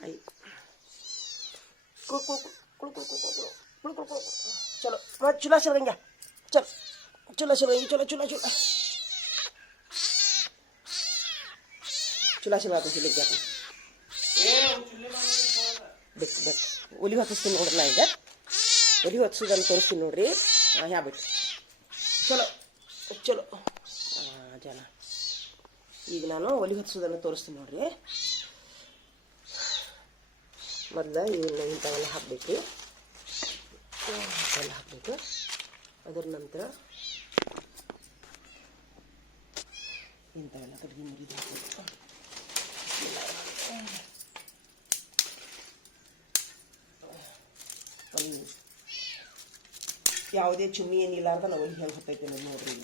आई कुड़ कुड़ कुड़ कुड़ कुड़ कुड़ कुड़ कुड़ चलो मैं चूल्हा चल गया चल चूल्हा चल गई चलो चूल्हा चूल्हा चूल्हा चलवा लेके जाता देख देख ಒಲಿ ಹೊತ್ತಿಸ್ತೀನಿ ನೋಡ್ರಲ್ಲ ಈಗ ಒಲಿ ಹೊತ್ತಿಸೋದನ್ನು ತೋರಿಸ್ತೀನಿ ನೋಡ್ರಿ ಹ್ಯಾಬಿಟ್ ಚಲೋ ಚಲೋ ಜನ ಈಗ ನಾನು ಒಲಿ ಹೊತ್ತಿಸೋದನ್ನು ತೋರಿಸ್ತೀನಿ ನೋಡ್ರಿ ಮೊದಲು ಇವನ್ನ ಇಂಥವೆಲ್ಲ ಹಾಕಬೇಕು ಎಲ್ಲ ಹಾಕಬೇಕು ಅದರ ನಂತರ ಇಂಥವೆಲ್ಲ ಕಡ್ಗಿ ಮುರಿದು ಹಾಕಬೇಕು ಯಾವುದೇ ಚುಮ್ಮಿ ಏನಿಲ್ಲ ಅಂತ ನಾವು ಒಲಿ ಹೆಂಗೆ ಹೊತ್ತೈತೆ ನೋಡ್ರಿ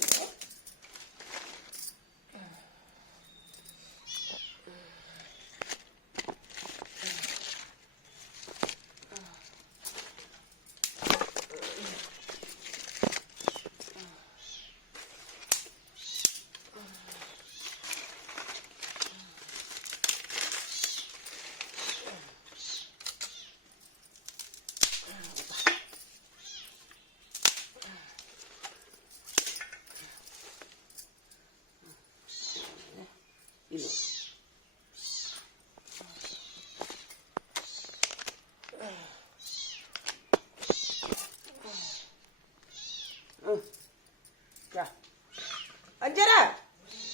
ಇದು अंजरा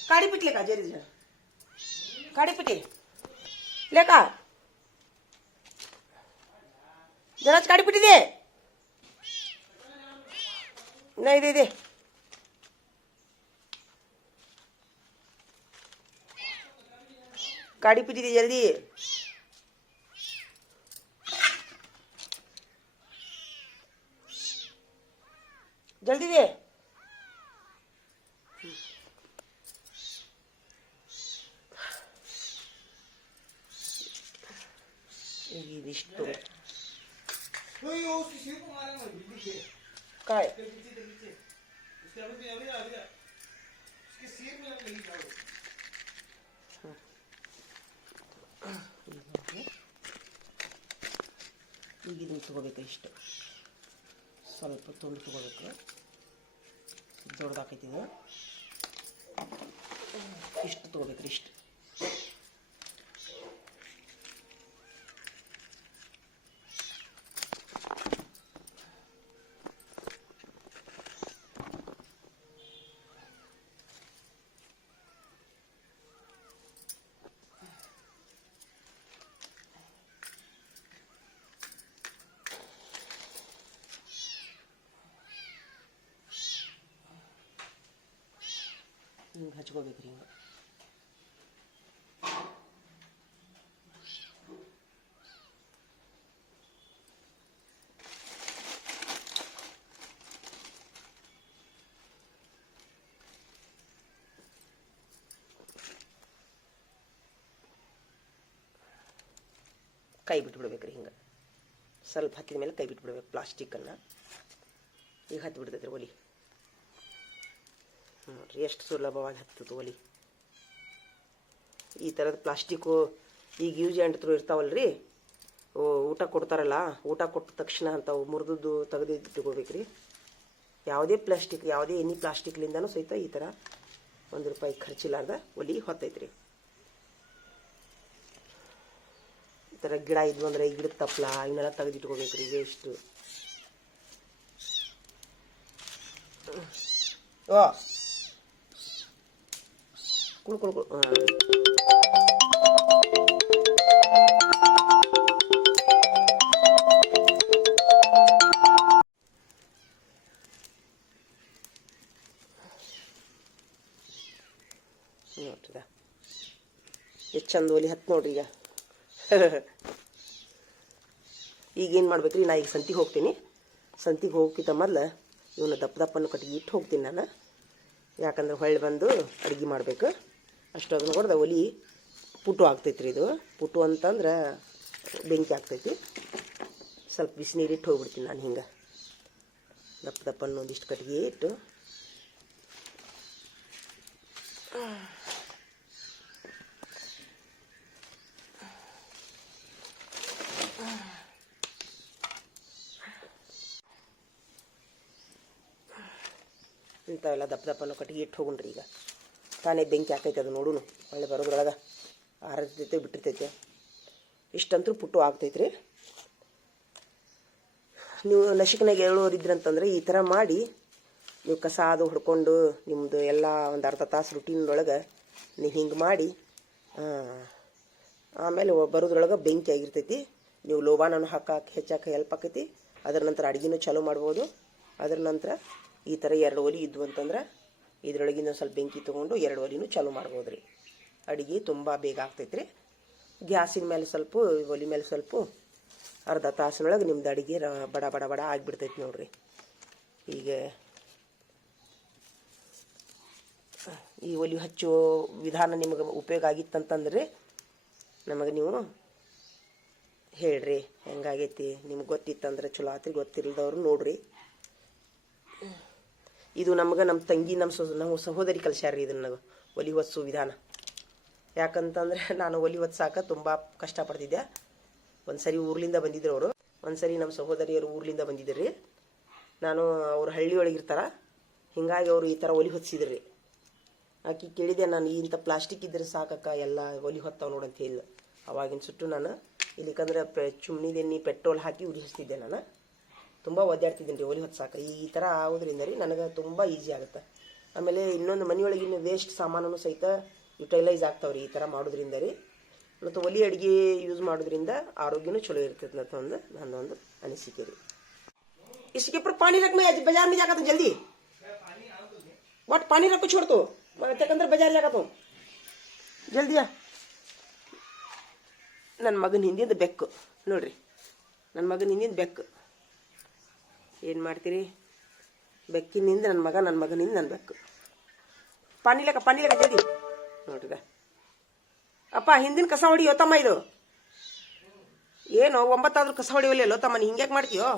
काडी पिटले का जरी काडी पिटे ले का जराच काडी पिटी दे नहीं दे दे काडी पिटी दे जल्दी जल्दी दे इदिಷ್ಟು काय ಈಗ ಇದನ್ನು ತಗೋಬೇಕು ಇಷ್ಟು ಸ್ವಲ್ಪ ತುಂಡು ತಗೋಬೇಕು ದೊಡ್ಡದಾಕೈತಿ ಇದು ಇಷ್ಟು ತಗೋಬೇಕ್ರಿ ಇಷ್ಟು ಹಿಂಗೆ ಹಚ್ಕೋಬೇಕ್ರಿ ಹಿಂಗೆ ಕೈ ಬಿಟ್ಬಿಡ್ಬೇಕ್ರಿ ಹಿಂಗೆ ಸ್ವಲ್ಪ ಹತ್ತಿದ ಮೇಲೆ ಕೈ ಬಿಟ್ಬಿಡ್ಬೇಕು ಪ್ಲಾಸ್ಟಿಕ್ಕನ್ನು ಈಗ ಹತ್ತಿ ಬಿಡ್ತೈತ್ರಿ ಒಲಿ ನೋಡಿರಿ ಎಷ್ಟು ಸುಲಭವಾಗಿ ಹತ್ತದು ಒಲಿ ಈ ಥರದ ಪ್ಲಾಸ್ಟಿಕ್ಕು ಈಗ ಯೂಸ್ ಆ್ಯಂಡ್ ಥ್ರೋ ಇರ್ತಾವಲ್ರಿ ಊಟ ಕೊಡ್ತಾರಲ್ಲ ಊಟ ಕೊಟ್ಟ ತಕ್ಷಣ ಅಂಥವು ಮುರಿದು ತೆಗೆದಿಟ್ಕೋಬೇಕ್ರಿ ಯಾವುದೇ ಪ್ಲಾಸ್ಟಿಕ್ ಯಾವುದೇ ಎನಿ ಪ್ಲಾಸ್ಟಿಕ್ಲಿಂದನೂ ಸಹಿತ ಈ ಥರ ₹1 ಖರ್ಚಿಲ್ಲಾರ್ದ ಒಲಿ ಹೊತ್ತೈತ್ರಿ ಈ ಥರ ಗಿಡ ಇದ್ವು ಅಂದರೆ ಗಿಡದ ತಪ್ಪಲ ಇವನ್ನೆಲ್ಲ ತೆಗೆದಿಟ್ಕೋಬೇಕ್ರಿ ವೇಸ್ಟು ಓ ಕುಳು ಕುಳು ಕುಳು ನೋಡ್ರಿದ ಎಷ್ಟು ಚಂದ ಒಲಿ ಹತ್ತು ನೋಡ್ರಿ ಈಗ ಈಗೇನು ಮಾಡ್ಬೇಕ್ರಿ ನಾ ಈಗ ಸಂತಿಗೆ ಹೋಗ್ತೀನಿ ಸಂತಿಗೆ ಹೋಗ್ಕಿಂತ ಮೊದಲು ಇವನ್ನ ದಪ್ಪನ್ನು ಕಟ್ಟಿಗೆ ಇಟ್ಟು ಹೋಗ್ತೀನಿ ನಾನು ಯಾಕಂದ್ರೆ ಹೊಳ್ಳಿ ಬಂದು ಅಡುಗೆ ಮಾಡಬೇಕು ಅಷ್ಟೊಂದು ನೋಡ್ದೆ ಒಲಿ ಪುಟ್ಟು ಆಗ್ತೈತ್ರಿ ಇದು ಪುಟ್ಟು ಅಂತಂದ್ರೆ ಬೆಂಕಿ ಆಗ್ತೈತಿ ಸ್ವಲ್ಪ ಬಿಸಿನೀರು ಇಟ್ಟು ಹೋಗ್ಬಿಡ್ತೀನಿ ನಾನು ಹಿಂಗೆ ದಪ್ಪನ್ನು ಒಂದಿಷ್ಟು ಕಟ್ಟಿಗೆ ಇಟ್ಟು ಇಂಥವೆಲ್ಲ ದಪ್ಪ ದಪ್ಪನ್ನು ಕಟ್ಟಿಗೆ ಇಟ್ಟು ಹೋಗುಣ್ರಿ. ಈಗ ತಾನೇ ಬೆಂಕಿ ಹಾಕೈತೆ, ಅದು ನೋಡುನು ಒಳ್ಳೆ ಬರೋದ್ರೊಳಗೆ ಆರತೈತೆ ಬಿಟ್ಟಿರ್ತೈತೆ. ಇಷ್ಟಂತೂ ಪುಟ್ಟು ಆಗ್ತೈತೆ ರೀ. ನೀವು ನಶಿಕನಾಗ ಹೇಳೋರಿದ್ರಂತಂದ್ರೆ ಈ ಥರ ಮಾಡಿ ನೀವು ಕಸ ಅದು ಹೊಡ್ಕೊಂಡು ನಿಮ್ಮದು ಎಲ್ಲ ಒಂದು ಅರ್ಧ ತಾಸು ರುಟೀನೊಳಗೆ ನೀವು ಹಿಂಗೆ ಮಾಡಿ ಆಮೇಲೆ ಬರೋದ್ರೊಳಗೆ ಬೆಂಕಿ ಆಗಿರ್ತೈತಿ. ನೀವು ಲೋಬಾನನ್ನು ಹೆಚ್ಚಾಕ ಹೆಲ್ಪ್ ಆಕೈತಿ. ಅದರ ನಂತರ ಅಡುಗೆನೂ ಚಾಲೂ ಮಾಡ್ಬೋದು. ಅದರ ನಂತರ ಈ ಥರ 2 ಒಲೆ ಇದ್ವು ಅಂತಂದ್ರೆ ಇದರೊಳಗಿನ ಸ್ವಲ್ಪ ಬೆಂಕಿ ತೊಗೊಂಡು 2 ಒಲೆನೂ ಚಾಲೂ ಮಾಡ್ಬೋದು ರೀ. ಅಡುಗೆ ತುಂಬ ಬೇಗ ಆಗ್ತೈತೆ ರೀ. ಗ್ಯಾಸಿನ ಮೇಲೆ ಸ್ವಲ್ಪ ಒಲೆ ಮೇಲೆ ಸ್ವಲ್ಪ ಅರ್ಧ ತಾಸಿನೊಳಗೆ ನಿಮ್ದು ಅಡುಗೆ ಬಡ ಬಡ ಬಡ ಆಗಿಬಿಡ್ತೈತಿ ನೋಡ್ರಿ. ಈಗ ಈ ಒಲೆ ಹಚ್ಚೋ ವಿಧಾನ ನಿಮಗೆ ಉಪಯೋಗ ಆಗಿತ್ತಂತಂದ್ರೆ ನಮಗೆ ನೀವು ಹೇಳ್ರಿ ಹೆಂಗಾಗೈತಿ. ನಿಮ್ಗೆ ಗೊತ್ತಿತ್ತಂದ್ರೆ ಚಲೋ ಆತ್ರಿ, ಗೊತ್ತಿಲ್ಲದವ್ರು ನೋಡ್ರಿ. ಇದು ನಮ್ಗೆ ನಮ್ಮ ತಂಗಿ ನಮ್ಮ ಸಹೋದರಿ ಕಲಿಸ್ಯಾರ್ರಿ ಇದನ್ನು ಒಲೆ ಹೊತ್ಸೋ ವಿಧಾನ. ಯಾಕಂತಂದರೆ ನಾನು ಒಲೆ ಹೊತ್ಸಾಕ ತುಂಬ ಕಷ್ಟಪಡ್ತಿದ್ದೆ. ಒಂದು ಸರಿ ಊರ್ಲಿಂದ ಬಂದಿದ್ರು ಅವರು, ಒಂದು ಸರಿ ನಮ್ಮ ಸಹೋದರಿಯರು ಊರ್ಲಿಂದ ಬಂದಿದ್ದರು ರೀ. ನಾನು ಅವ್ರು ಹಳ್ಳಿ ಒಳಗಿರ್ತಾರ, ಹೀಗಾಗಿ ಅವರು ಈ ಥರ ಒಲೆ ಹೊತ್ಸಿದ್ರಿ. ಆಕೆ ಕೇಳಿದೆ, ನಾನು ಇಂಥ ಪ್ಲಾಸ್ಟಿಕ್ ಇದ್ರೆ ಸಾಕಕ್ಕ ಎಲ್ಲ ಒಲೆ ಹೊತ್ತಾವ ನೋಡಂತ ಹೇಳಿಲ್ಲ. ಅವಾಗಿನ ಸುಟ್ಟು ನಾನು ಇಲ್ಲಿಕಂದ್ರೆ ಚುಮ್ನಿದೆಣ್ಣೆ ಪೆಟ್ರೋಲ್ ಹಾಕಿ ಉರಿ ಹಚ್ತಿದ್ದೆ. ನಾನು ತುಂಬ ಒದ್ದಾಡ್ತಿದ್ದೀನಿ ರೀ ಒಲೆ ಹೊತ್ಸಾಕ. ಈ ಥರ ಆಗೋದ್ರಿಂದ ರೀ ನನಗೆ ತುಂಬ ಈಸಿ ಆಗುತ್ತೆ. ಆಮೇಲೆ ಇನ್ನೊಂದು ಮನೆಯೊಳಗಿನ ವೇಸ್ಟ್ ಸಾಮಾನು ಸಹಿತ ಯುಟೈಲೈಸ್ ಆಗ್ತಾವ್ರಿ ಈ ಥರ ಮಾಡೋದ್ರಿಂದ ರೀ. ಮತ್ತು ಒಲೆ ಅಡುಗೆ ಯೂಸ್ ಮಾಡೋದ್ರಿಂದ ಆರೋಗ್ಯನೂ ಚಲೋ ಇರ್ತೈತೆ ಅಂತ ಒಂದು ನನ್ನೊಂದು ಅನಿಸಿಕೆ ರೀ. इसके ऊपर पानी रख, मैं बाजार में जाकर तो जल्दी बट पानी रखो छोड़ तो अंदर बाजार जाकर तो जल्दी आ. ನನ್ನ ಮಗನ ಹಿಂದಿಂದ ಬೆಕ್ಕು ನೋಡ್ರಿ, ನನ್ನ ಮಗನ ಹಿಂದಿಂದ ಬೆಕ್ಕು. ಏನು ಮಾಡ್ತೀರಿ, ಬೆಕ್ಕಿನಿಂದ ನನ್ನ ಮಗನಿಂದ ನನ್ನ ಬೆಕ್ಕು. ಪಾನಿ ಲೆಕ್ಕ ಜಲ್ದಿ ನೋಡ್ರಿ. ಅಪ್ಪ ಹಿಂದಿನ ಕಸ ಹೊಡಿಯೋ ತಮ್ಮ, ಇದು ಏನು 9 ಆದ್ರೂ ಕಸ ಹೊಡಿವಲ್ಲ ತಮ್ಮ, ನೀ ಹಿಂಗ್ಯಾಕೆ ಮಾಡ್ತೀಯೋ?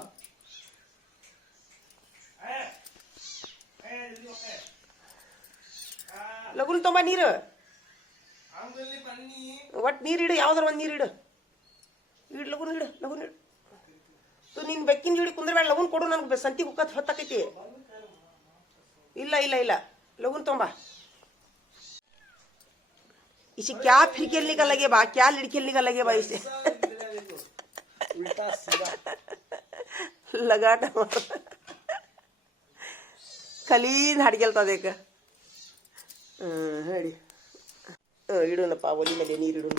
ಲಗುನ್ ತೊಂಬ ನೀರು, ಒಟ್ಟು ನೀರು ಇಡು, ಯಾವ್ದಾರ ಒಂದು ನೀರು ಇಡು ಲಗುನ್ ಇಡು. ನೀನು ಬೆಕ್ಕಿನ ಜೋಡಿ ಕುಂದ್ರಬೇಡ, ಲಗುನ್ ಕೊಡು, ನನಗೆ ಸಂತಿ ಹುಕ್ಕತ್ ಹೊತ್ತಾಕೈತಿ. ಇಲ್ಲ ಲಗುನ್ ತೊಂಬ. इसे क्या फिर खेलने का लगे बा, क्या लड़ खेलने का लगे बा इसे उल्टा सीधा लगाट ಕಲೀನ್ ಹಾಡ್ಗೆಲ್ತದೆ ಈಗ. ಹೇಳಿ ಇಡೋಣಪ್ಪ ಒಲಿ ಮೇಲೆ ನೀರು ಇಡೋಣ.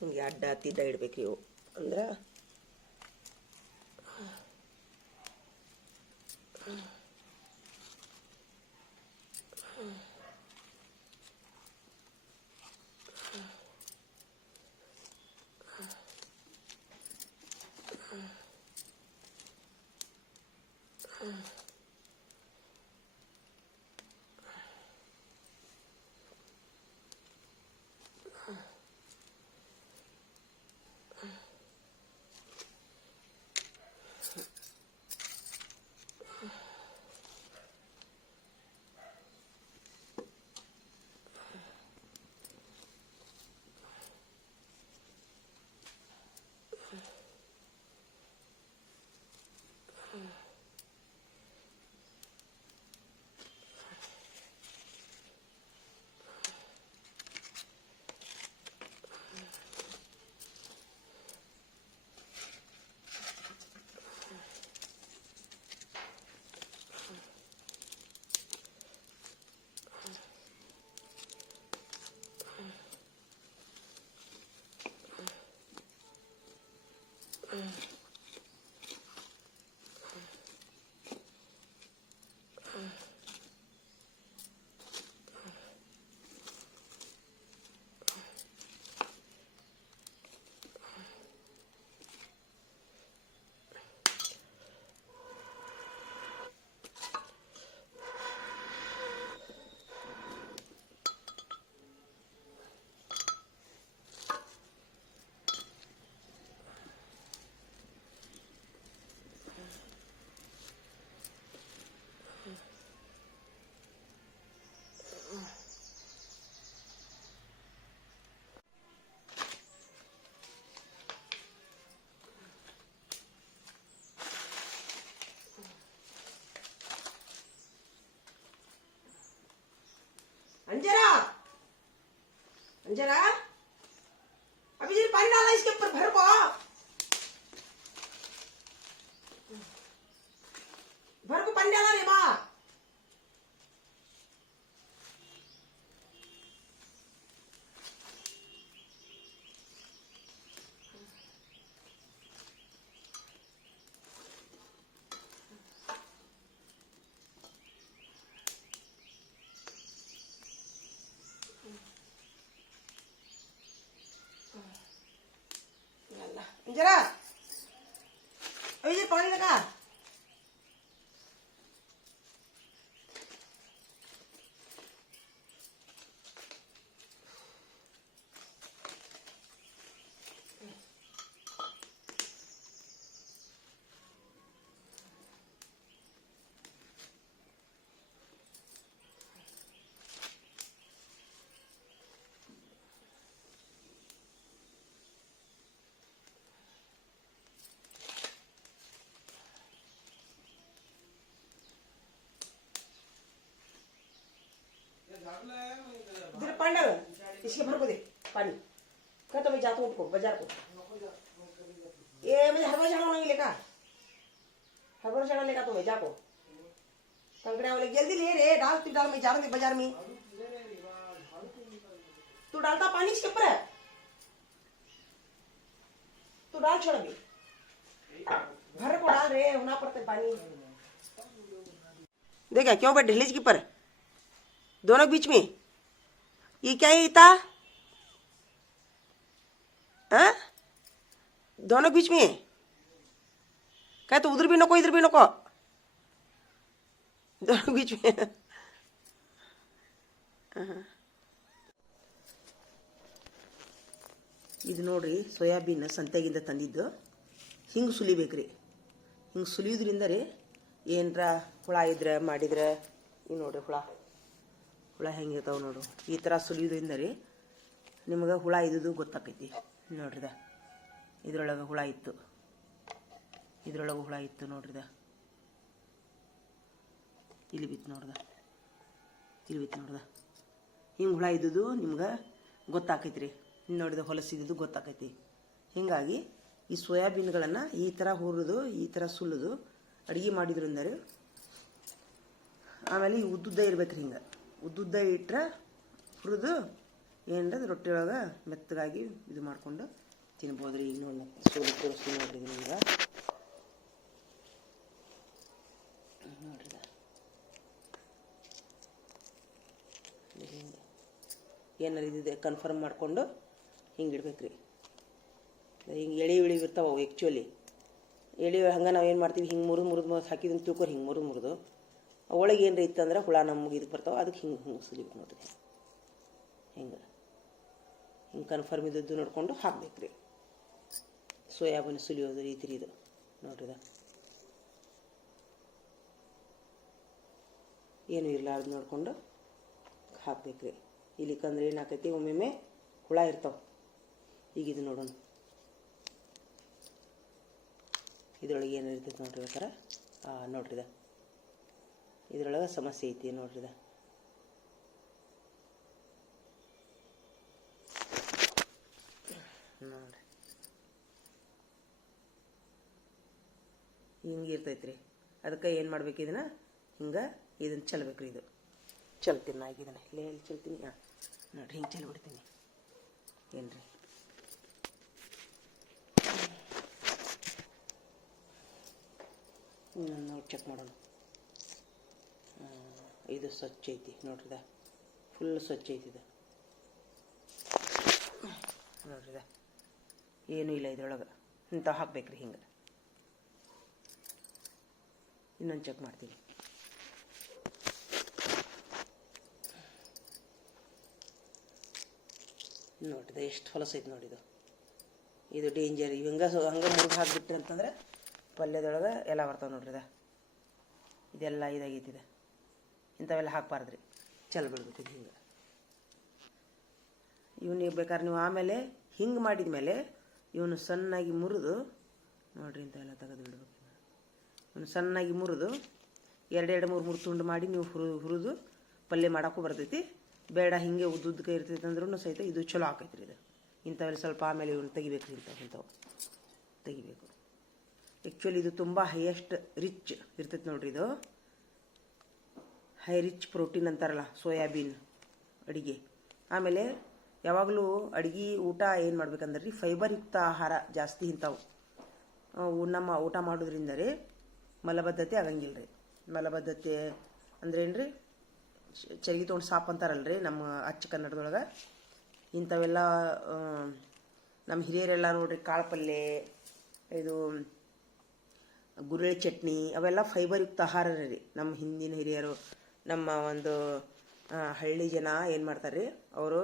ಹಿಂಗೆ ಅಡ್ಡ ತಿಡ್ಡ ಇಡ್ಬೇಕು ಇವು ಅಂದ್ರೆ अंजरा अंजरा अभी ये पानी डाला इसके ऊपर भर को पानी डाला रे माँ अंजरा अभी ये पानी लगा इधर पानी डालो इसके भर को दे पानी क्या तो मैं जाता हूँ बाजार को ये मुझे हरभरा चढ़ा नहीं लेगा हरभरा चढ़ा लेगा तो मैं जाको कंकड़े वाले जल्दी ले रे डाल तू डाल मैं जा रहा हूँ बाजार में तू डालता पानी इसके ऊपर है तू डाल छोड़ अभी भर को डाल रे होना पड़ता पानी देखा क्यों बैठ ढिलीज की पर दोनों के बीच में ये क्या है इता हाँ दोनों के बीच में क्या तो उधर भी नको इधर भी नको दोनों के बीच में ಇದು ನೋಡ್ರಿ ಸೋಯಾಬೀನ್ ಸಂತೆಗಿಂದ ತಂದಿದ್ದು ಹಿಂಗೆ ಸುಲಿಬೇಕ್ರಿ ಹಿಂಗೆ ಸುಲಿಯೋದ್ರಿಂದ ರೀ ಏನರ ಹುಳ ಇದ್ರೆ ಮಾಡಿದ್ರೆ ಈಗ ನೋಡ್ರಿ ಹುಳ ಹೆಂಗಿರ್ತಾವೆ ನೋಡು ಈ ಥರ ಸುಲಿಯೋದ್ರಿಂದ ರೀ ನಿಮಗೆ ಹುಳ ಇದ್ದುದು ಗೊತ್ತಾಕೈತಿ ನೋಡ್ರಿದ ಇದ್ರೊಳಗೆ ಹುಳ ಇತ್ತು ನೋಡ್ರಿದ ಇಲ್ಲಿ ಬಿತ್ತು ನೋಡ್ದ ಹಿಂಗೆ ಹುಳ ಇದ್ದುದು ನಿಮ್ಗೆ ಗೊತ್ತಾಕೈತಿ ರೀ ನೋಡಿದ ಹೊಲಸಿದ್ದು ಗೊತ್ತಾಕೈತಿ ಹೀಗಾಗಿ ಈ ಸೋಯಾಬೀನ್ಗಳನ್ನು ಈ ಥರ ಹುರಿದು ಈ ಥರ ಸುಲಿದು ಅಡುಗೆ ಮಾಡಿದ್ರಿಂದ ರೀ ಆಮೇಲೆ ಈ ಉದ್ದುದ್ದ ಇರ್ಬೇಕ್ರಿ ಹಿಂಗೆ ಉದ್ದುದ್ದ ಇಟ್ಟರೆ ಹುರಿದು ಏನಂದ್ರೆ ರೊಟ್ಟಿ ಒಳಗೆ ಮೆತ್ತಗಾಗಿ ಇದು ಮಾಡಿಕೊಂಡು ತಿನ್ಬೋದು ರೀ. ಈಗ ನೋಡಿ ಸೋಲಿ ತೋರಿಸ್ತೀನಿ ನೋಡ್ರಿ ನಿಮ್ಗೆ. ನೋಡ್ರಿ ಏನಾರು ಇದಿದೆ ಕನ್ಫರ್ಮ್ ಮಾಡಿಕೊಂಡು ಹಿಂಗೆ ಇಡ್ಬೇಕು ರೀ. ಹಿಂಗೆ ಎಳಿ ಇರ್ತಾವೆ ಅವು ಆ್ಯಕ್ಚುಲಿ ಎಳಿ ಹಂಗೆ ನಾವು ಏನು ಮಾಡ್ತೀವಿ, ಹಿಂಗೆ ಮುರಿದು ಹಾಕಿದಂತ ತಿಳ್ಕೊರಿ. ಹಿಂಗೆ ಮುರಿದು ಒಳಗೆ ಏನರ ಇತ್ತಂದ್ರೆ ಹುಳ ನಮಗೆ ಇದಕ್ಕೆ ಬರ್ತಾವೆ, ಅದಕ್ಕೆ ಹಿಂಗೆ ಸುಲಿಬೇಕು ನೋಡ್ರಿ. ಹಿಂಗೆ ಕನ್ಫರ್ಮ್ ಇದ್ದದ್ದು ನೋಡಿಕೊಂಡು ಹಾಕ್ಬೇಕು ರೀ. ಸೋಯಾಬೀನ್ ಸುಲಿಯೋದು ರೀತಿ ಇದು ನೋಡ್ರಿ. ಏನೂ ಇರಲಾರ್ದು ನೋಡಿಕೊಂಡು ಹಾಕ್ಬೇಕು ರೀ. ಇಲ್ಲಿಕಂದ್ರೆ ಏನಾಕೈತಿ, ಒಮ್ಮೊಮ್ಮೆ ಹುಳ ಇರ್ತಾವೆ. ಈಗ ಇದು ನೋಡೋಣ, ಇದ್ರೊಳಗೆ ಏನು ಇರ್ತೈತೆ ನೋಡ್ರಿ. ಬೇಕಾರೆ ನೋಡ್ರಿದ ಇದ್ರೊಳಗೆ ಸಮಸ್ಯೆ ಐತಿ ನೋಡ್ರಿದ. ನೋಡ್ರಿ ಹಿಂಗೆ ಇರ್ತೈತ್ರಿ. ಅದಕ್ಕೆ ಏನು ಮಾಡ್ಬೇಕು, ಇದನ್ನು ಚೆಲ್ಬೇಕು ರೀ. ಇದು ಚೆಲ್ತೀನಿ ನಾ ಇದನ್ನು ಇಲ್ಲೇ ಎಲ್ಲಿ ಚೆಲ್ತೀನಿ. ನೋಡ್ರಿ ಹಿಂಗೆ ಚೆಲ್ಬಿಡ್ತೀನಿ ಏನು ರೀ. ನಾವು ಚೆಕ್ ಮಾಡೋಣ. ಇದು ಸ್ವಚ್ಛ ಐತಿ ನೋಡ್ರಿದ, ಫುಲ್ ಸ್ವಚ್ಛ ಐತಿ ಇದು ನೋಡ್ರಿದ. ಏನೂ ಇಲ್ಲ ಇದ್ರೊಳಗೆ. ಇಂಥ ಹಾಕ್ಬೇಕ್ರಿ ಹಿಂಗೆ. ಇನ್ನೊಂದು ಚೆಕ್ ಮಾಡ್ತೀನಿ. ನೋಡಿದೆ ಎಷ್ಟು ಹೊಲಸೈತಿ ನೋಡಿದು. ಇದು ಡೇಂಜರ್. ಹಂಗೆ ಮುರಿದು ಹಾಕಿಬಿಟ್ರಿ ಅಂತಂದ್ರೆ ಪಲ್ಯದೊಳಗೆ ಎಲ್ಲ ಬರ್ತಾವೆ ನೋಡ್ರಿದ. ಇದೆಲ್ಲ ಇದಾಗೈತಿದೆ. ಇಂಥವೆಲ್ಲ ಹಾಕ್ಬಾರ್ದ್ರಿ, ಚೆಲ್ ಬಿಡ್ಬೇಕು ಇದು ಹಿಂಗೆ. ಇವನಿಗೆ ಬೇಕಾದ್ರೆ ನೀವು ಆಮೇಲೆ ಹಿಂಗೆ ಮಾಡಿದ ಮೇಲೆ ಇವನು ಸಣ್ಣಾಗಿ ಮುರಿದು ನೋಡ್ರಿ, ಇಂಥವೆಲ್ಲ ತೆಗೆದು ಬಿಡ್ಬೇಕು. ಇವನು ಸಣ್ಣಾಗಿ ಮುರಿದು 2-3 ತುಂಡು ಮಾಡಿ ನೀವು ಹುರಿದು ಪಲ್ಯ ಮಾಡೋಕ್ಕೂ ಬರ್ತೈತಿ. ಬೇಡ ಹಿಂಗೆ ಉದ್ದಕ್ಕೆ ಇರ್ತೈತೆ ಅಂದ್ರೂ ಸಹಿತ ಇದು ಚಲೋ ಆಕೈತ್ರಿ. ಇದು ಇಂಥವೆಲ್ಲ ಸ್ವಲ್ಪ ಆಮೇಲೆ ಇವನು ತೆಗಿಬೇಕು ರೀ. ಇಂಥವು ತೆಗಿಬೇಕು. ಆ್ಯಕ್ಚುಲಿ ಇದು ತುಂಬ ಹೈಯೆಸ್ಟ್ ರಿಚ್ ಇರ್ತೈತೆ ನೋಡ್ರಿ. ಇದು ಹೈ ರಿಚ್ ಪ್ರೋಟೀನ್ ಅಂತಾರಲ್ಲ ಸೋಯಾಬೀನ್ ಅಡುಗೆ. ಆಮೇಲೆ ಯಾವಾಗಲೂ ಅಡುಗೆ ಊಟ ಏನು ಮಾಡ್ಬೇಕಂದ್ರೆ ರೀ, ಫೈಬರ್ ಯುಕ್ತ ಆಹಾರ ಜಾಸ್ತಿ ಇಂಥವು ನಮ್ಮ ಊಟ ಮಾಡೋದ್ರಿಂದ ರೀ ಮಲಬದ್ಧತೆ ಆಗಂಗಿಲ್ಲ ರೀ. ಮಲಬದ್ಧತೆ ಅಂದ್ರೆ ಏನು ರೀ, ಚರ್ಗಿ ತೊಗೊಂಡು ಸಾಪ್ ಅಂತಾರಲ್ರಿ ನಮ್ಮ ಅಚ್ಚ ಕನ್ನಡದೊಳಗೆ. ಇಂಥವೆಲ್ಲ ನಮ್ಮ ಹಿರಿಯರೆಲ್ಲ ನೋಡ್ರಿ, ಕಾಳು ಪಲ್ಯ, ಇದು ಗುರೆಳ್ಳಿ ಚಟ್ನಿ, ಅವೆಲ್ಲ ಫೈಬರ್ ಯುಕ್ತ ಆಹಾರ ರೀ. ನಮ್ಮ ಹಿಂದಿನ ಹಿರಿಯರು, ನಮ್ಮ ಒಂದು ಹಳ್ಳಿ ಜನ ಏನು ಮಾಡ್ತಾರೆ ರೀ, ಅವರು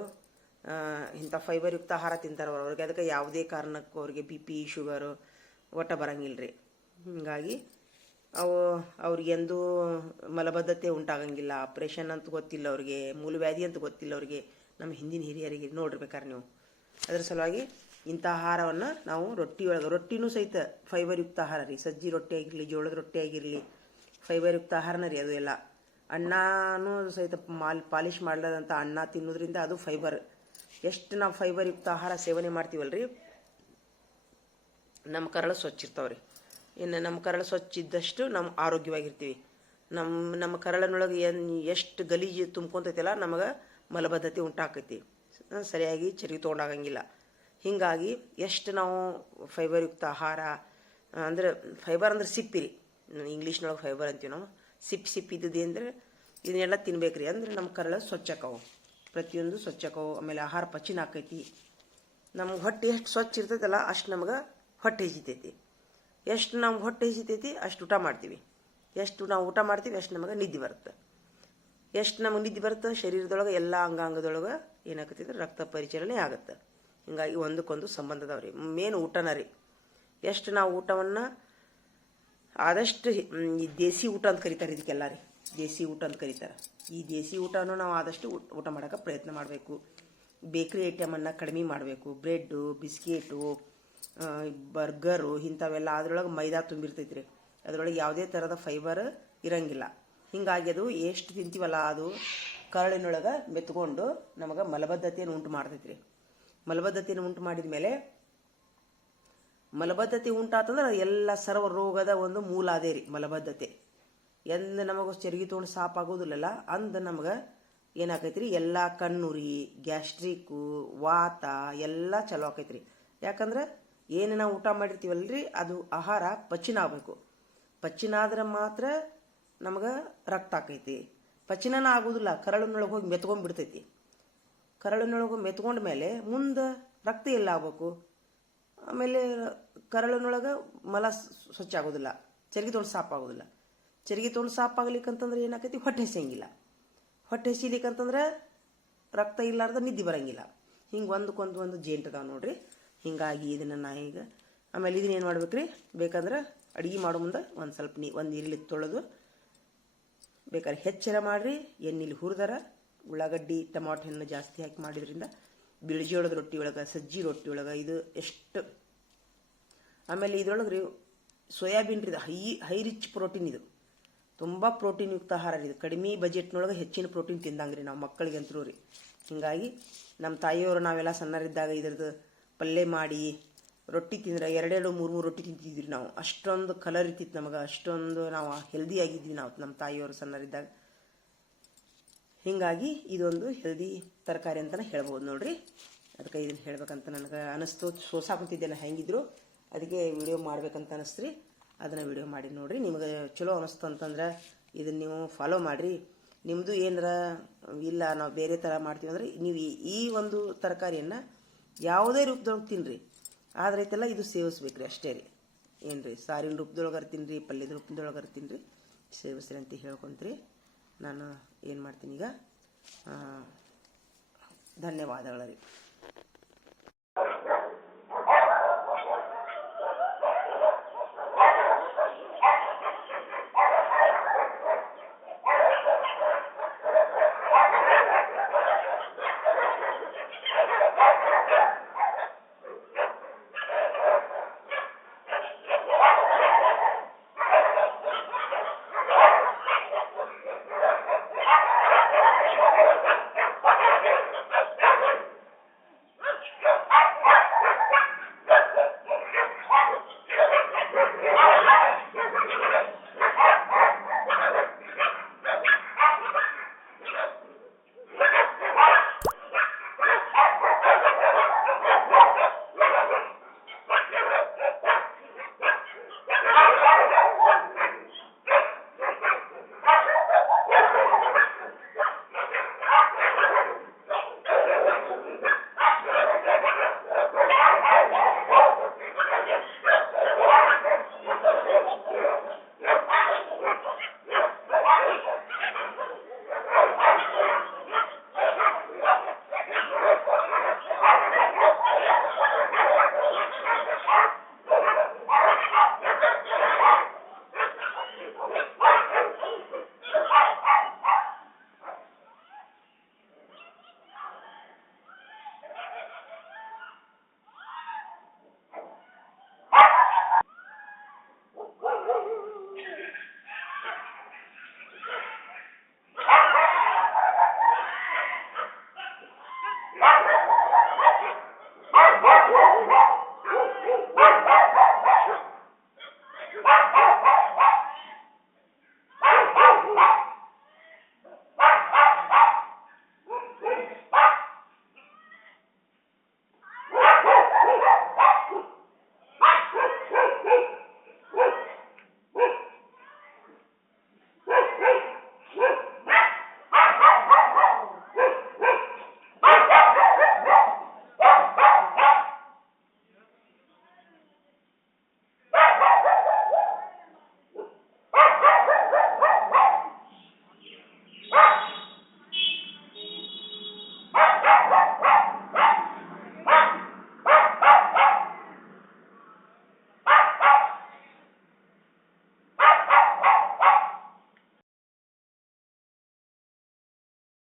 ಇಂಥ ಫೈಬರ್ ಯುಕ್ತ ಆಹಾರ ತಿಂತಾರೆ ಅವ್ರಿಗೆ. ಅದಕ್ಕೆ ಯಾವುದೇ ಕಾರಣಕ್ಕೂ ಅವ್ರಿಗೆ BP ಶುಗರು ಒಟ್ಟ ಬರಂಗಿಲ್ಲ ರೀ. ಹೀಗಾಗಿ ಅವ್ರಿಗೆಂದೂ ಮಲಬದ್ಧತೆ ಉಂಟಾಗಂಗಿಲ್ಲ. ಆಪ್ರೇಷನ್ ಅಂತ ಗೊತ್ತಿಲ್ಲ ಅವ್ರಿಗೆ, ಮೂಲವ್ಯಾಧಿ ಅಂತ ಗೊತ್ತಿಲ್ಲ ಅವ್ರಿಗೆ. ನಮ್ಮ ಹಿಂದಿನ ಹಿರಿಯರಿಗೆ ನೋಡಿರ್ಬೇಕಾರೆ ನೀವು. ಅದರ ಸಲುವಾಗಿ ಇಂಥ ಆಹಾರವನ್ನು ನಾವು ರೊಟ್ಟಿನೂ ಸಹಿತ ಫೈಬರ್ ಯುಕ್ತ ಆಹಾರ ರೀ. ಸಜ್ಜಿ ರೊಟ್ಟಿ ಆಗಿರಲಿ, ಜೋಳದ ರೊಟ್ಟಿ ಆಗಿರಲಿ, ಫೈಬರ್ ಯುಕ್ತ ಆಹಾರನ ರೀ ಅದು ಎಲ್ಲ. ಅನ್ನನೂ ಸಹಿತ ಪಾಲಿಶ್ ಮಾಡಲಾದಂಥ ಅನ್ನ ತಿನ್ನೋದ್ರಿಂದ ಅದು ಫೈಬರ್. ಎಷ್ಟು ನಾವು ಫೈಬರ್ ಯುಕ್ತ ಆಹಾರ ಸೇವನೆ ಮಾಡ್ತೀವಲ್ರಿ, ನಮ್ಮ ಕರಳು ಸ್ವಚ್ಛ ಇರ್ತಾವ್ರಿ. ಇನ್ನು ನಮ್ಮ ಕರಳು ಸ್ವಚ್ಛ ಇದ್ದಷ್ಟು ನಾವು ಆರೋಗ್ಯವಾಗಿರ್ತೀವಿ. ನಮ್ಮ ಕರಳಿನೊಳಗೆ ಎಷ್ಟು ಗಲೀಜು ತುಂಬ್ಕೊತೈತಿಲ್ಲ, ನಮಗೆ ಮಲಬದ್ಧತೆ ಉಂಟಾಕೈತಿ. ಸರಿಯಾಗಿ ಚರ್ಗಿ ತೊಗೊಂಡಾಗಂಗಿಲ್ಲ. ಹೀಗಾಗಿ ಎಷ್ಟು ನಾವು ಫೈಬರ್ ಯುಕ್ತ ಆಹಾರ ಅಂದ್ರೆ, ಫೈಬರ್ ಅಂದ್ರೆ ಸಿಪ್ಪಿರಿ, ಇಂಗ್ಲೀಷ್ನೊಳಗೆ ಫೈಬರ್ ಅಂತೀವಿ ನಾವು. ಸಿಪ್ಪಿ ಅಂದರೆ ಇದನ್ನೆಲ್ಲ ತಿನ್ಬೇಕ್ರಿ. ಅಂದ್ರೆ ನಮ್ಮ ಕರಳು ಸ್ವಚ್ಛಕ್ಕವು, ಪ್ರತಿಯೊಂದು ಸ್ವಚ್ಛಕ್ಕವು. ಆಮೇಲೆ ಆಹಾರ ಪಚನ ಆಕೈತಿ. ನಮ್ಗೆ ಹೊಟ್ಟೆ ಎಷ್ಟು ಸ್ವಚ್ಛ ಇರ್ತೈತಲ್ಲ ಅಷ್ಟು ನಮ್ಗೆ ಹೊಟ್ಟೆ ಹೆಚ್ಚಿತೈತಿ. ಎಷ್ಟು ನಮ್ಗೆ ಹೊಟ್ಟೆ ಹೆಚ್ಚಿತೈತಿ ಅಷ್ಟು ಊಟ ಮಾಡ್ತೀವಿ. ಎಷ್ಟು ನಾವು ಊಟ ಮಾಡ್ತೀವಿ ಅಷ್ಟು ನಮಗೆ ನಿದ್ದೆ ಬರುತ್ತೆ. ಎಷ್ಟು ನಮಗೆ ನಿದ್ದೆ ಬರುತ್ತೆ, ಶರೀರದೊಳಗೆ ಎಲ್ಲ ಅಂಗಾಂಗದೊಳಗೆ ಏನಾಗತ್ತೈತೆ, ರಕ್ತ ಪರಿಚಲನೆ ಆಗುತ್ತೆ. ಹಿಂಗಾಗಿ ಒಂದಕ್ಕೊಂದು ಸಂಬಂಧದವ್ರಿ. ಮೇನ್ ಊಟನ ರೀ. ಎಷ್ಟು ನಾವು ಊಟವನ್ನು ಆದಷ್ಟು ಈ ದೇಸಿ ಊಟ ಅಂತ ಕರೀತಾರೆ ಇದಕ್ಕೆಲ್ಲ ರೀ. ದೇಸಿ ಊಟ ಅಂತ ಕರೀತಾರೆ. ಈ ದೇಸಿ ಊಟನೂ ನಾವು ಆದಷ್ಟು ಊಟ ಮಾಡೋಕ್ಕೆ ಪ್ರಯತ್ನ ಮಾಡಬೇಕು. ಬೇಕ್ರಿ ಐಟಮನ್ನು ಕಡಿಮೆ ಮಾಡಬೇಕು. ಬ್ರೆಡ್ಡು, ಬಿಸ್ಕೆಟು, ಬರ್ಗರು ಇಂಥವೆಲ್ಲ ಅದರೊಳಗೆ ಮೈದಾ ತುಂಬಿರ್ತೈತಿ ರೀ. ಅದರೊಳಗೆ ಯಾವುದೇ ಥರದ ಫೈಬರ್ ಇರಂಗಿಲ್ಲ. ಹೀಗಾಗಿ ಅದು ಎಷ್ಟು ತಿಂತೀವಲ್ಲ ಅದು ಕರಳಿನೊಳಗೆ ಮೆತ್ಕೊಂಡು ನಮಗೆ ಮಲಬದ್ಧತೆಯನ್ನು ಉಂಟು ಮಾಡ್ತೈತಿ ರೀ. ಮಲಬದ್ಧತೆಯನ್ನು ಉಂಟು ಮಾಡಿದ ಮೇಲೆ, ಮಲಬದ್ಧತೆ ಉಂಟಾತಂದ್ರೆ ಎಲ್ಲ ಸರ್ವ ರೋಗದ ಒಂದು ಮೂಲ ಅದೇ ರೀ ಮಲಬದ್ಧತೆ. ಎಂದು ನಮಗೆ ಚರ್ಗಿ ತೊಗೊಂಡು ಸಾಪ್ ಆಗೋದಿಲ್ಲಲ್ಲ ಅಂದ ನಮಗೆ ಏನಾಕೈತ್ರಿ ಎಲ್ಲ ಕಣ್ಣುರಿ ಗ್ಯಾಸ್ಟ್ರಿಕ್ಕು ವಾತ ಎಲ್ಲ ಚಲೋ ಆಕೈತ್ರಿ. ಯಾಕಂದ್ರೆ ಏನು ನಾವು ಊಟ ಮಾಡಿರ್ತೀವಲ್ರಿ ಅದು ಆಹಾರ ಪಚನ ಆಗಬೇಕು. ಪಚನ ಆದ್ರೆ ಮಾತ್ರ ನಮಗೆ ರಕ್ತ ಆಕೈತಿ. ಪಚನನ ಆಗೋದಿಲ್ಲ, ಕರಳಿನೊಳಗೆ ಹೋಗಿ ಮೆತ್ಕೊಂಡ್ಬಿಡ್ತೈತಿ. ಕರಳಿನೊಳಗೆ ಮೆತ್ಕೊಂಡ ಮೇಲೆ ಮುಂದೆ ರಕ್ತ ಎಲ್ಲ ಆಗ್ಬೇಕು. ಆಮೇಲೆ ಕರಳಿನೊಳಗೆ ಮಲ ಸ್ವಚ್ಛ ಆಗೋದಿಲ್ಲ, ಚರ್ಗಿ ತೊಗೊಂಡು ಸಾಪ್ ಆಗೋದಿಲ್ಲ. ಚರ್ಗಿ ತೊಗೊಂಡು ಸಾಪ್ ಆಗ್ಲಿಕ್ಕಂತಂದ್ರೆ ಏನಾಕೈತಿ, ಹೊಟ್ಟೆ ಹಸಿಯಂಗಿಲ್ಲ. ಹೊಟ್ಟೆ ಹಸಿಲಿಕ್ಕಂತಂದ್ರೆ ರಕ್ತ ಇಲ್ಲಾರ್ದ ನಿದ್ದೆ ಬರಂಗಿಲ್ಲ. ಹಿಂಗೆ ಒಂದಕ್ಕೊಂದು ಜೇಂಟ್ ಅದಾವ ನೋಡ್ರಿ. ಹಿಂಗಾಗಿ ಇದನ್ನ ನಾ ಈಗ ಆಮೇಲೆ ಇದನ್ನ ಏನು ಮಾಡ್ಬೇಕ್ರಿ, ಬೇಕಂದ್ರೆ ಅಡುಗೆ ಮಾಡೋ ಮುಂದೆ ಒಂದು ಸ್ವಲ್ಪ ಒಂದು ನೀರಲ್ಲಿ ತೊಳೆದು ಬೇಕಾದ್ರೆ ಹೆಚ್ಚರ ಮಾಡ್ರಿ, ಎಣ್ಣೆಲಿ ಹುರಿದಾರ ಉಳ್ಳಾಗಡ್ಡಿ ಟಮಾಟೊ ಹಣ್ಣು ಜಾಸ್ತಿ ಹಾಕಿ ಮಾಡಿದ್ರಿಂದ ಬಿಳಿಜೋಳದ ರೊಟ್ಟಿ ಒಳಗೆ ಸಜ್ಜಿ ರೊಟ್ಟಿ ಒಳಗೆ ಇದು ಎಷ್ಟು. ಆಮೇಲೆ ಇದ್ರೊಳಗೆ ರೀ ಸೋಯಾಬೀನ್ ರೀ, ಹೈ ರಿಚ್ ಪ್ರೋಟೀನ್. ಇದು ತುಂಬ ಪ್ರೋಟೀನ್ ಯುಕ್ತ ಆಹಾರ ರೀ. ಇದು ಕಡಿಮೆ ಬಜೆಟ್ನೊಳಗೆ ಹೆಚ್ಚಿನ ಪ್ರೋಟೀನ್ ತಿಂದಂಗ್ರಿ ನಾವು ಮಕ್ಕಳಿಗೆ ಅಂತರೂ ರೀ. ಹಿಂಗಾಗಿ ನಮ್ಮ ತಾಯಿಯವರು ನಾವೆಲ್ಲ ಸಣ್ಣರಿದ್ದಾಗ ಇದ್ರದ್ದು ಪಲ್ಯ ಮಾಡಿ ರೊಟ್ಟಿ ತಿಂದ್ರೆ 2-3 ರೊಟ್ಟಿ ತಿಂತಿದ್ವಿ ನಾವು. ಅಷ್ಟೊಂದು ಕಲರ್ ಇರ್ತಿತ್ತು ನಮಗೆ, ಅಷ್ಟೊಂದು ನಾವು ಹೆಲ್ದಿ ಆಗಿದ್ವಿ ನಾವು ನಮ್ಮ ತಾಯಿಯವರು ಸಣ್ಣರಿದ್ದಾಗ. ಹಿಂಗಾಗಿ ಇದೊಂದು ಹೆಲ್ದಿ ತರಕಾರಿ ಅಂತಲೇ ಹೇಳ್ಬೋದು ನೋಡ್ರಿ. ಅದಕ್ಕೆ ಇದನ್ನು ಹೇಳ್ಬೇಕಂತ ನನಗೆ ಅನಿಸ್ತು. ಸೋಸಾಕುಂತಿದ್ದೆಲ್ಲ ಹೆಂಗಿದ್ರು ಅದಕ್ಕೆ ವಿಡಿಯೋ ಮಾಡ್ಬೇಕಂತ ಅನಿಸ್ತ್ರಿ. ಅದನ್ನು ವಿಡಿಯೋ ಮಾಡಿ ನೋಡ್ರಿ. ನಿಮಗೆ ಚಲೋ ಅನಿಸ್ತು ಅಂತಂದ್ರೆ ಇದನ್ನು ನೀವು ಫಾಲೋ ಮಾಡಿರಿ. ನಿಮ್ಮದು ಏನಾರ ಇಲ್ಲ ನಾವು ಬೇರೆ ಥರ ಮಾಡ್ತೀವಿ ಅಂದರೆ ನೀವು ಈ ಒಂದು ತರಕಾರಿಯನ್ನು ಯಾವುದೇ ರೂಪದೊಳಗೆ ತಿನ್ನಿರಿ. ಆದ್ರೆ ಐತೆಲ್ಲ ಇದು ಸೇವಿಸ್ಬೇಕ್ರಿ ಅಷ್ಟೇ ರೀ. ಏನು ರೀ, ಸಾರಿನ ರೂಪದೊಳಗಾರ ತಿನ್ನಿರಿ, ಪಲ್ಯದ ರೂಪದೊಳಗಾರ ತಿನ್ನಿರಿ, ಸೇವಿಸ್ರಿ ಅಂತ ಹೇಳ್ಕೊಂತೀರಿ. ನಾನು ಏನು ಮಾಡ್ತೀನಿ ಈಗ, ಧನ್ಯವಾದಗಳು ರೀ.